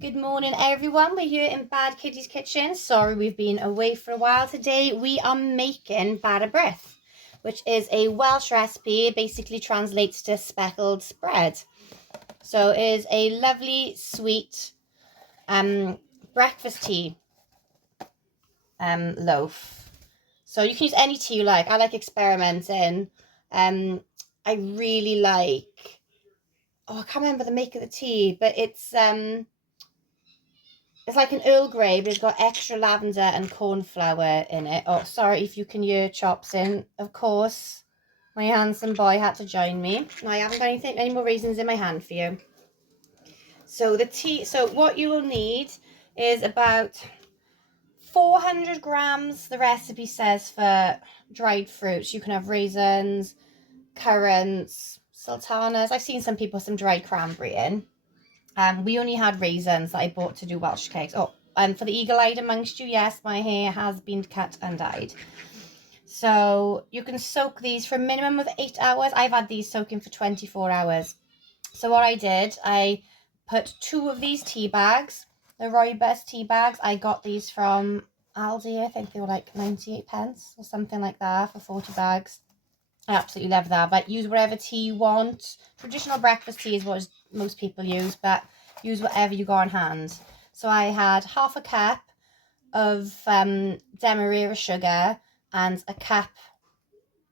Good morning, everyone. We're here in Bad Kitty's kitchen. Sorry we've been away for a while. Today we are making Bara Brith, which is a Welsh recipe. It basically translates to speckled spread. So it is a lovely, sweet breakfast tea loaf. So you can use any tea you like. I like experimenting. I really like... Oh, I can't remember the make of the tea, but it's like an Earl Grey, but it's got extra lavender and cornflower in it. Oh, sorry if you can hear chops in. Of course, my handsome boy had to join me. Now, I haven't got any more raisins in my hand for you. So the tea. So what you will need is about 400 grams. The recipe says for dried fruits. You can have raisins, currants, sultanas. I've seen some people some dried cranberry in. We only had raisins that I bought to do Welsh cakes. Oh, and for the eagle-eyed amongst you, yes, my hair has been cut and dyed. So you can soak these for a minimum of 8 hours. I've had these soaking for 24 hours. So what I did, I put 2 of these tea bags, the Rooibos tea bags. I got these from Aldi. I think they were like 98 pence or something like that for 40 bags. I absolutely love that, but use whatever tea you want. Traditional breakfast tea is what most people use, but use whatever you got on hand. So I had half a cup of demerara sugar and a cup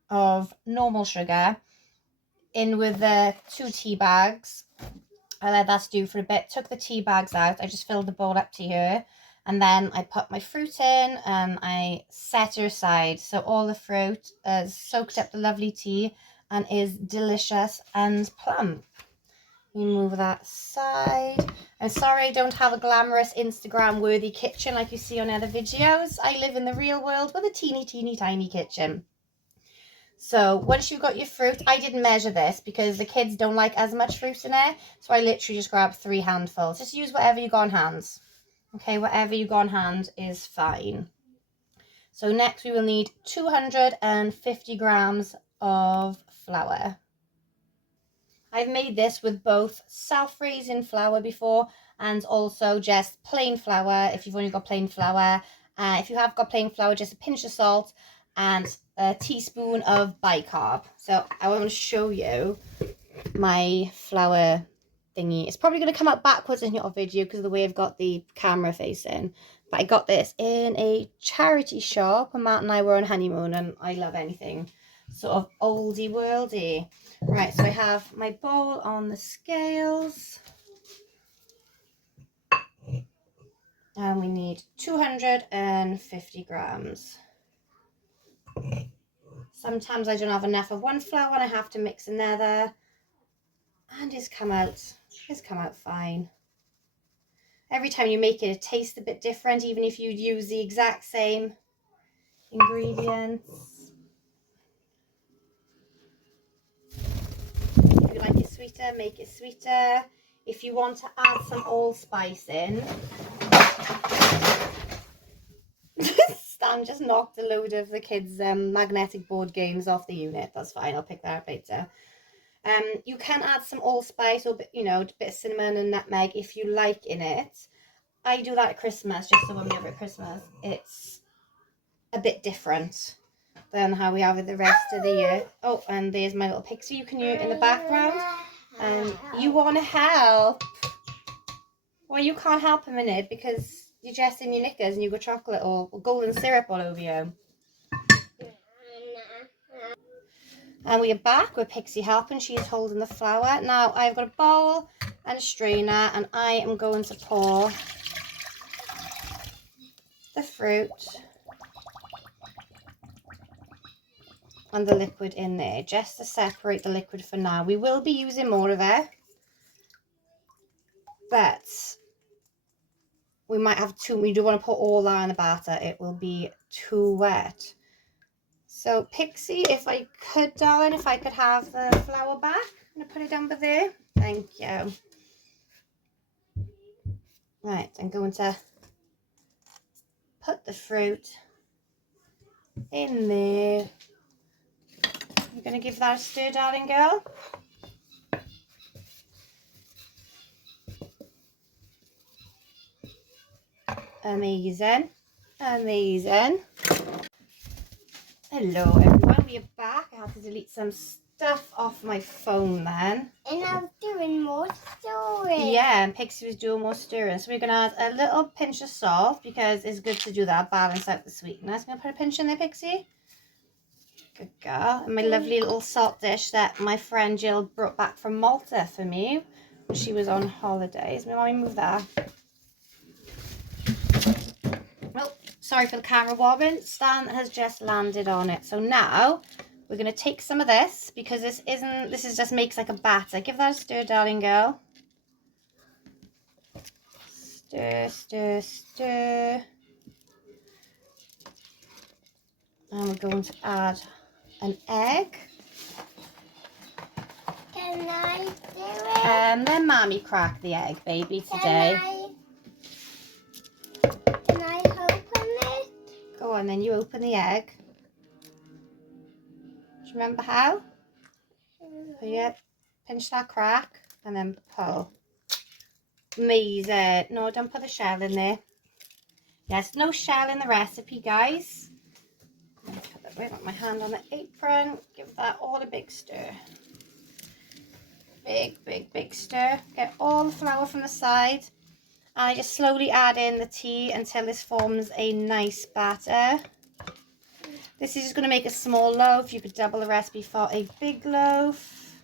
of normal sugar in with the 2 tea bags. I let that stew for a bit, took the tea bags out. I just filled the bowl up to here. And then I put my fruit in and I set it aside. So all the fruit has soaked up the lovely tea and is delicious and plump. You move that aside. I'm sorry I don't have a glamorous Instagram worthy kitchen like you see on other videos. I live in the real world with a teeny tiny kitchen. So once you've got your fruit, I didn't measure this because the kids don't like as much fruit in it. So I literally just grabbed 3 handfuls. Just use whatever you got on hand. Okay, whatever you got on hand is fine. So next we will need 250 grams of flour. I've made this with both self-raising flour before and also just plain flour if you've only got plain flour. If you have got plain flour, just a pinch of salt and a teaspoon of bicarb. So I want to show you my flour thingy. It's probably going to come out backwards in your video because of the way I've got the camera facing. But I got this in a charity shop when Matt and I were on honeymoon, and I love anything sort of oldie worldy. Right, so I have my bowl on the scales. And we need 250 grams. Sometimes I don't have enough of one flour and I have to mix another. And it's come out fine. Every time you make it, it tastes a bit different, even if you use the exact same ingredients. If you like it sweeter, make it sweeter. If you want to add some allspice in, Stan just knocked a load of the kids' magnetic board games off the unit. That's fine, I'll pick that up later. You can add some allspice or, you know, a bit of cinnamon and nutmeg if you like in it. I do that at Christmas, just so when we have it at Christmas, it's a bit different than how we have it the rest of the year. Oh, and there's my little pixie you can hear in the background. You want to help? Well, you can't help a minute because you're just in your knickers and you've got chocolate or golden syrup all over you. And we are back with Pixie helping. She's holding the flour. Now I've got a bowl and a strainer and I am going to pour the fruit and the liquid in there just to separate the liquid for now. We will be using more of it, but we might have too, we do want to put all that in the batter. It will be too wet. So Pixie, if I could, darling, if I could have the flour back, I'm going to put it down by there. Thank you. Right, I'm going to put the fruit in there. You're going to give that a stir, darling girl. Amazing. Amazing. Hello everyone, we are back. I have to delete some stuff off my phone then. And I'm doing more stirring. Yeah, and Pixie was doing more stirring. So we're going to add a little pinch of salt because it's good to do that, balance out the sweetness. I'm going to put a pinch in there, Pixie. Good girl. And my lovely little salt dish that my friend Jill brought back from Malta for me when she was on holidays. My mommy move that. Oh, sorry for the camera wobbling. Stan has just landed on it. So now we're going to take some of this because this is just makes like a batter. Give that a stir, darling girl. Stir, stir, stir. And we're going to add an egg. Can I do it? And then Mommy cracked the egg, baby, today. Can I open it? Go on, then you open the egg. Do you remember how? So yeah, pinch that crack and then pull. Amazing. No, don't put the shell in there. Yes, no shell in the recipe, guys. Wait, got my hand on the apron. Give that all a big stir. Big, big, big stir. Get all the flour from the side. And I just slowly add in the tea until this forms a nice batter. This is just going to make a small loaf. You could double the recipe for a big loaf.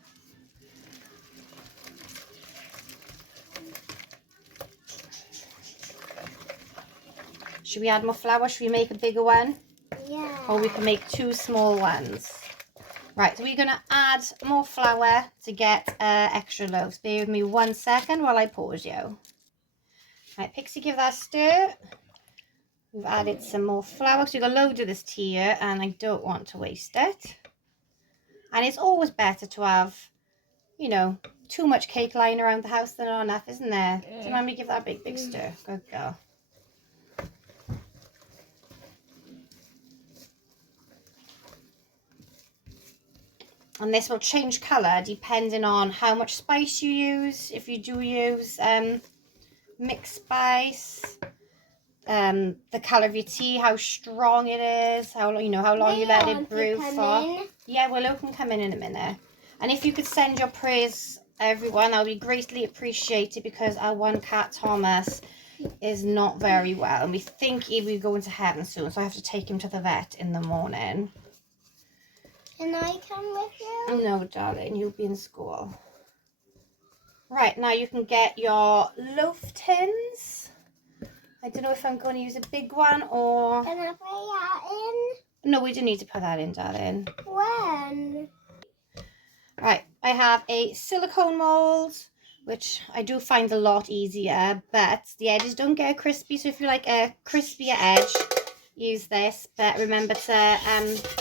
Should we add more flour? Should we make a bigger one? Yeah. Or we can make two small ones. Right, so we're going to add more flour to get extra loaves. Bear with me 1 second while I pause you. Right, Pixie, give that a stir. We've added some more flour because we've got loads of this tea here and I don't want to waste it. And it's always better to have, you know, too much cake lying around the house than not enough, isn't there? So let me give that a big, big stir. Good girl. And this will change colour depending on how much spice you use. If you do use mixed spice, the colour of your tea, how strong it is, how long you let it brew for. Yeah, well, Loaf can come in a minute. And if you could send your prayers, everyone, that would be greatly appreciated because our one cat Thomas is not very well, and we think he will go into heaven soon. So I have to take him to the vet in the morning. Can I come with you? No, darling, you'll be in school. Right, now you can get your loaf tins. I don't know if I'm going to use a big one or... Can I put that in? No, we do need to put that in, darling. When? Right, I have a silicone mould, which I do find a lot easier, but the edges don't get crispy. So if you like a crispier edge, use this, but remember to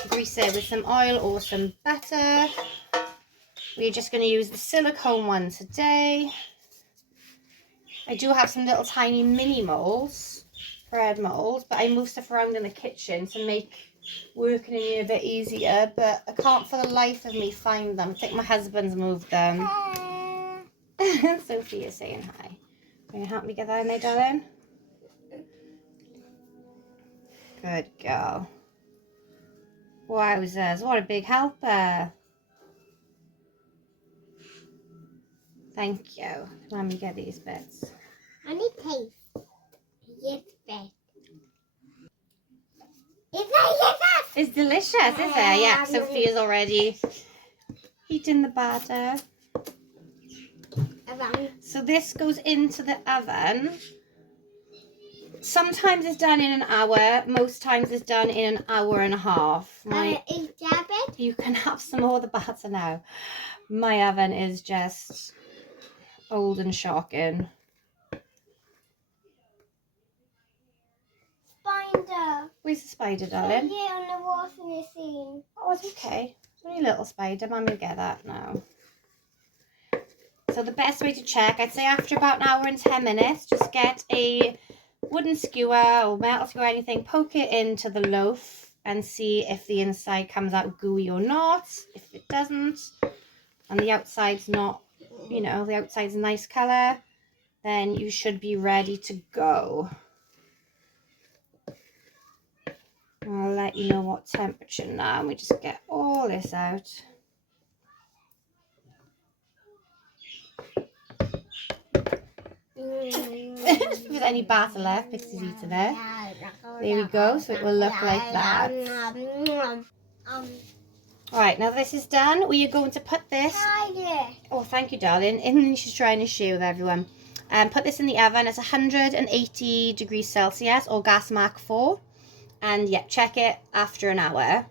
grease it with some oil or some butter. We're just going to use the silicone one today. I do have some little tiny mini molds, bread molds, but I move stuff around in the kitchen to make working in here a bit easier, but I can't for the life of me find them. I think my husband's moved them. Sophia's saying hi. Can you help me get that in there, darling? Good girl. Wowzers, what a big helper. Thank you. Let me get these bits. I need taste. Yes, best. It's delicious, is it? Yeah, Sophia's already heating the batter. So this goes into the oven. Sometimes it's done in an hour. Most times it's done in an hour and a half. You can have some more of the batter now. My oven is just old and shocking. Spider. Where's the spider, darling? Yeah, on the washing machine. Oh, it's okay. It's only a little spider. Mum will get that now. So the best way to check, I'd say after about an hour and 10 minutes, just get a wooden skewer or metal skewer, anything, poke it into the loaf and see if the inside comes out gooey or not. If it doesn't, and the outside's not, you know, the outside's a nice colour, then you should be ready to go. I'll let you know what temperature now. And we just get all this out. If there's any batter left, Pixie's eating it. There we go, so it will look like that. Alright, now this is done. We are going to put this... Oh, thank you, darling. And she's trying to share with everyone. Put this in the oven. It's 180 degrees Celsius or gas mark 4. And yeah, check it after an hour.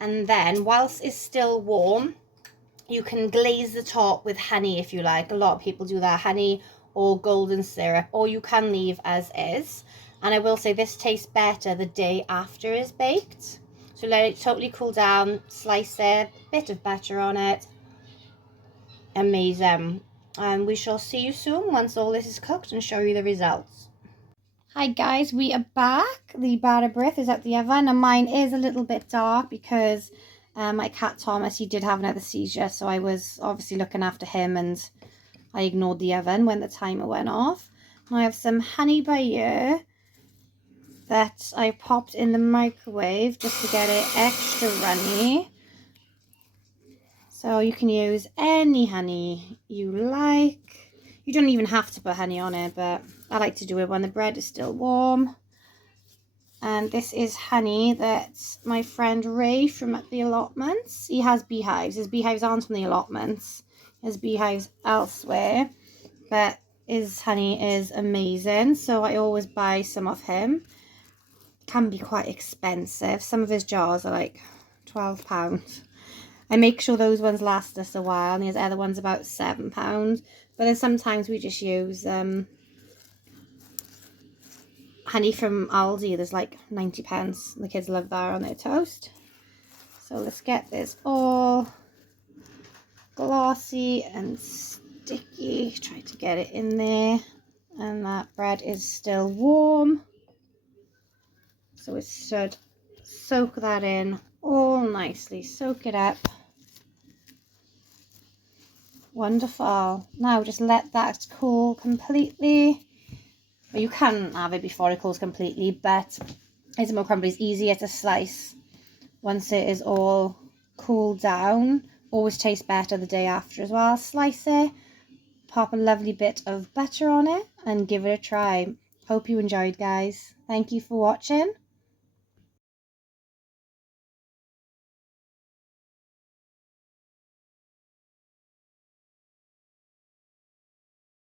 And then, whilst it's still warm, you can glaze the top with honey if you like. A lot of people do that, honey or golden syrup, or you can leave as is. And I will say this tastes better the day after it's baked. So let it totally cool down, slice it, bit of butter on it. Amazing. And we shall see you soon once all this is cooked and show you the results. Hi guys, we are back. The Bara Brith is out the oven, and mine is a little bit dark because my cat Thomas, he did have another seizure, so I was obviously looking after him and I ignored the oven when the timer went off. And I have some honey by here that I popped in the microwave just to get it extra runny. So you can use any honey you like. You don't even have to put honey on it, but I like to do it when the bread is still warm. And this is honey that my friend Ray from the allotments, he has beehives. His beehives aren't from the allotments. His beehives elsewhere. But his honey is amazing. So I always buy some of him. It can be quite expensive. Some of his jars are like £12. I make sure those ones last us a while. And there's other ones about £7. But then sometimes we just use honey from Aldi. There's like 90p. The kids love that on their toast. So let's get this all glossy and sticky. Try to get it in there. And that bread is still warm. So it should soak that in all nicely. Soak it up. Wonderful. Now just let that cool completely. Well, you can have it before it cools completely, but it's more crumbly. It's easier to slice once it is all cooled down. Always tastes better the day after as well. Slice it, pop a lovely bit of butter on it, and give it a try. Hope you enjoyed, guys. Thank you for watching.